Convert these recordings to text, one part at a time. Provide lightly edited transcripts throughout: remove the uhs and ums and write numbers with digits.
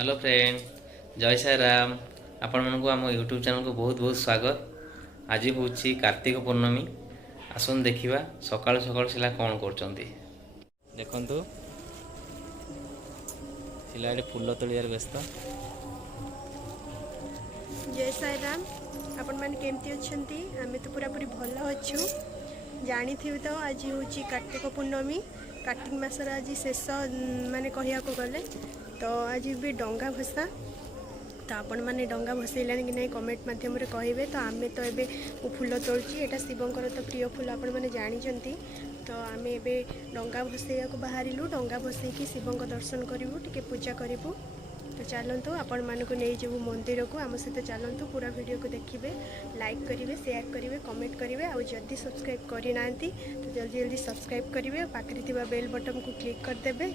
Hello friend, जय साई राम। आपण मानक आम यूट्यूब चैनल को बहुत बहुत स्वागत। आज हूँ कार्तिक पूर्णमी। आसन देखा सकाल सकाल सिला कौन कर देखु सिला फूल तोलियार व्यस्त। जय साई राम। आपण मैंने केमती अच्छंती? आमे तो पूरा पूरी भल अच्छु। जानी थी तो आज हूँ कार्तिक पूर्णमी। कार्तिक मासर आज शेष माने कहया को गले तो आज भी डंगा भसा। तो आपण मैंने डंगा भसैला कि नहीं कमेंट मध्यम कहे। तो आमे तो एबे फूल तोड़ची एटा शिवंकर तो प्रिय फूल आपण मैंने जानी। तो आम ए डंगा भसैया को बाहरिलु। डंगा भसैकी शिवंक दर्शन करूँ, टिके पूजा करूँ। तो चलतु आपण मानक नहीं जीवु मंदिर को आम सहित चलतु। पूरा वीडियो को देखिए, लाइक करेंगे, शेयर करेंगे, कमेंट करेंगे। और जदि सब्सक्राइब करना तो जल्दी जल्दी सब्सक्राइब करेंगे। पाखे थी बेल बटन को क्लिक करदे,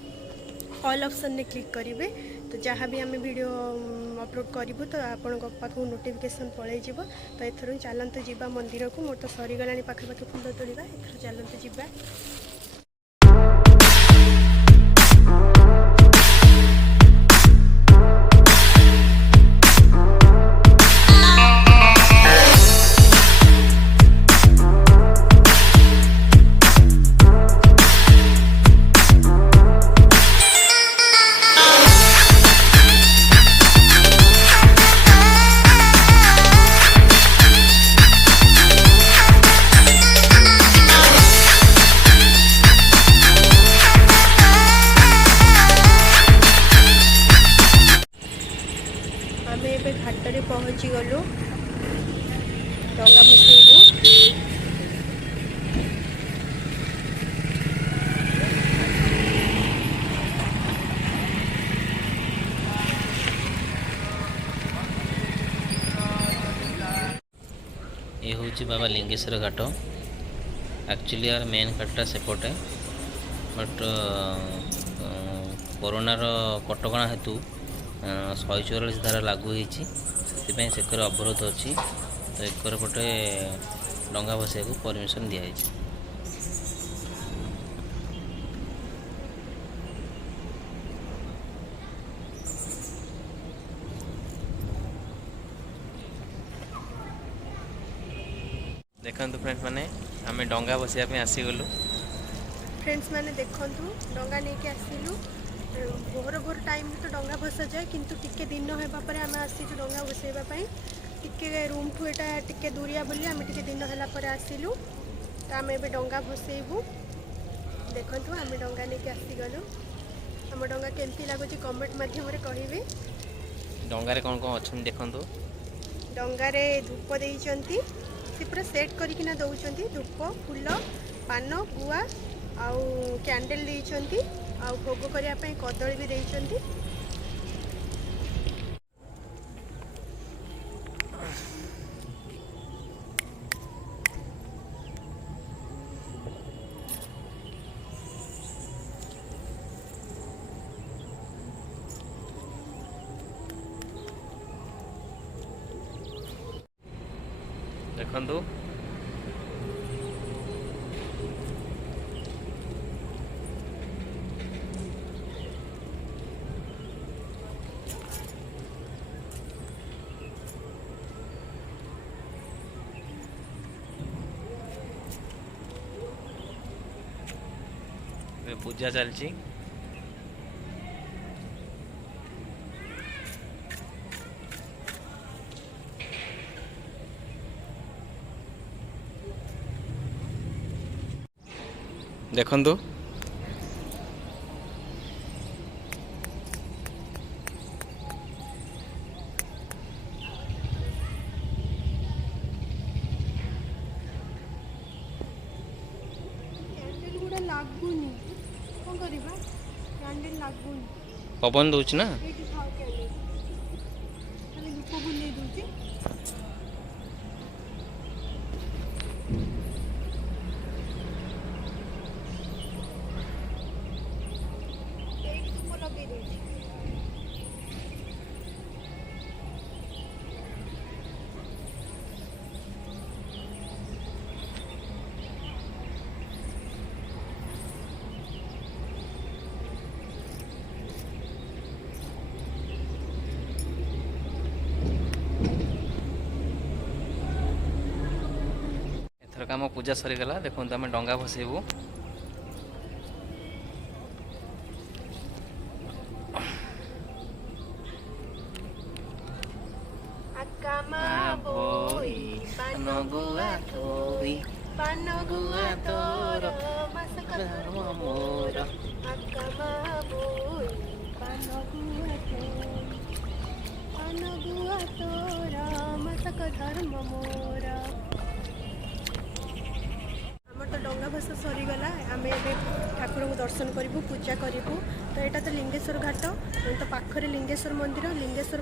ऑल ऑप्शन ने क्लिक करेंगे। तो जहाँ भी आम वीडियो अपलोड करूँ तो आपण पाक नोटिफिकेशन पलैज। तो एथर चलतु जावा मंदिर को। मोर तो सरीगला पाखापाखि फुल तोड़ा। एथर चलतु जावा। आमे एबे घाटरे पहुँची गलु। डंगा भसैबू। ये हूँ बाबा लिंगेश्वर घाट। एक्चुअली यार मेन घाटा सेपटे बट कोरोनार कटका हेतु 144 धारा लागू होती से अवरोध अच्छी। तो एकर पटे डंगा भसैया को परमिशन दिखाई। देखु फ्रेंड्स मैंने आम डंगा बसैया आसीगलु। फ्रेंड्स मैंने देखु डंगा नहीं के आसिलु। भोर भोर टाइम तो डंगा भसा जाए, किंतु टिके दिन होगापर आम आसीचु डंगा भसैवाई। टिके रूम ठू एटा टिके दूरिया बोली आम टिके दिन है आसिलु। तो आम ए डंगा भसैबू। देखु आम डंगा नहीं के आसीगलु। आम डंगा केमती लगुच कमेंट मध्यम कहे। डंगारे कौन कौन अच्छा देखु। डंगारे धूप देइचंती, से पूरा सेट करिकिना दउचंती। धूप, फूल, पान, गुआ आउ कैंडल देइचंती। आउ भोग करिया पई कदली भी देइचंती। देखु पूजा चलची। देखु कैंडल गुड़ा लागुनी कौन करबा। कैंडल लागुनी पवन दौच ना। एठी थाओ कैंडल खाली धूप बुले दउची। एक धूप लगे दउची। आम पूजा सरीगला देखो आम डंगा भसेबू धर्म मोर आमर तो डंगा भसा सरीगला आम ठाकुर को दर्शन करूँ पूजा करूँ तो यहाँ तो लिंगेश्वर घाट तो पाखरे लिंगेश्वर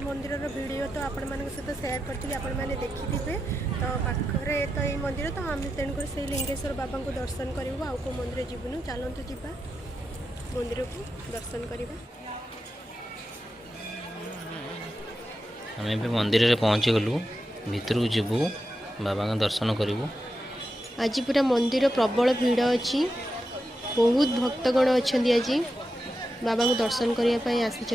मंदिर वीडियो तो आपण मान सहित सेयार करी आपण मैंने देखिथे तो पाखरे तो ये मंदिर तो आम तेणुक से लिंगेश्वर बाबा को दर्शन करूँ आउ को मंदिर जीवनु चलतु जा मंदिर को दर्शन करवा आम भी मंदिर में पहुँची गलु भितर को जीवु बाबा का दर्शन करूँ आज पूरा मंदिर प्रबल भीड़ अच्छी बहुत भक्तगण अच्छा आज बाबा को दर्शन करने आसी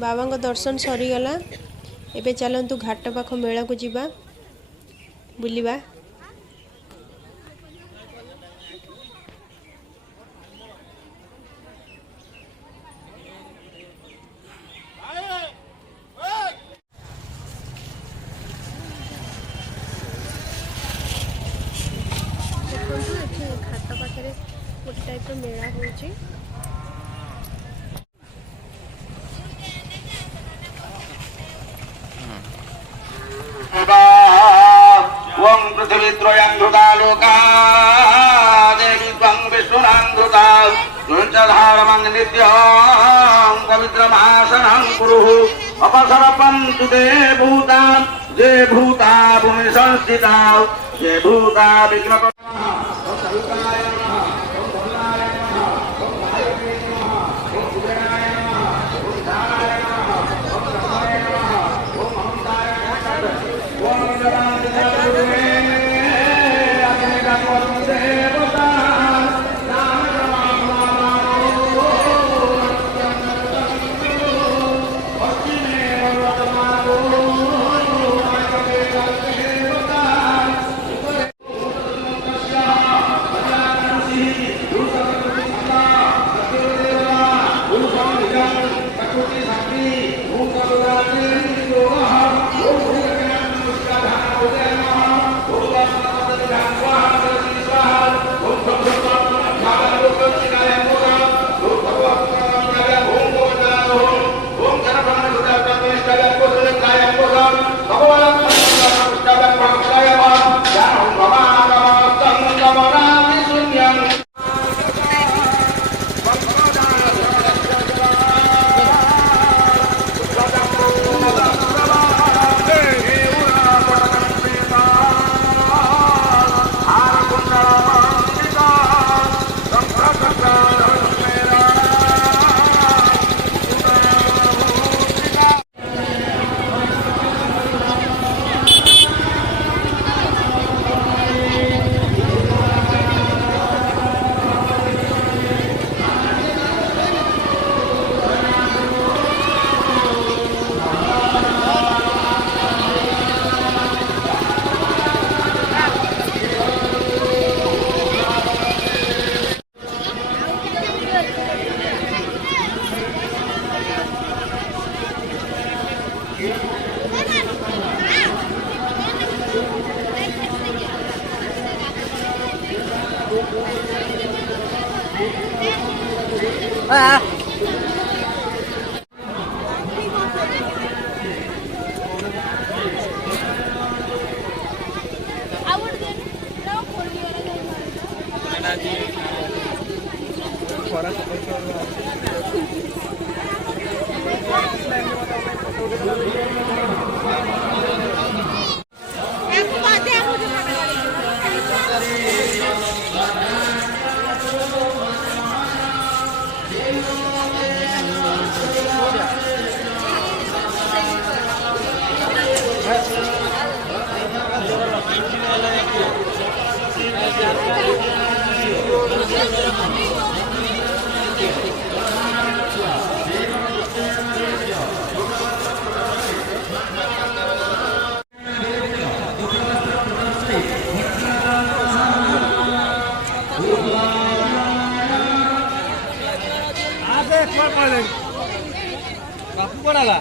बाबा को दर्शन सरीगला एबे चलतु घाट पाख मेला को जीवा बुलिबा घाट पाखे गोटे टाइप मेला हो वं पृथिवीत्रयं धृता लोका देवी त्वं विष्णुनान्धृता तुञ्चधारमं नित्यं पवित्रमासनं कुरु अपसरपन्तु ते भूता भूमि संस्थिता ये भूता विघ्नकर्ता बापू कोणाला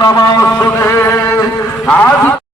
नमस्ते आज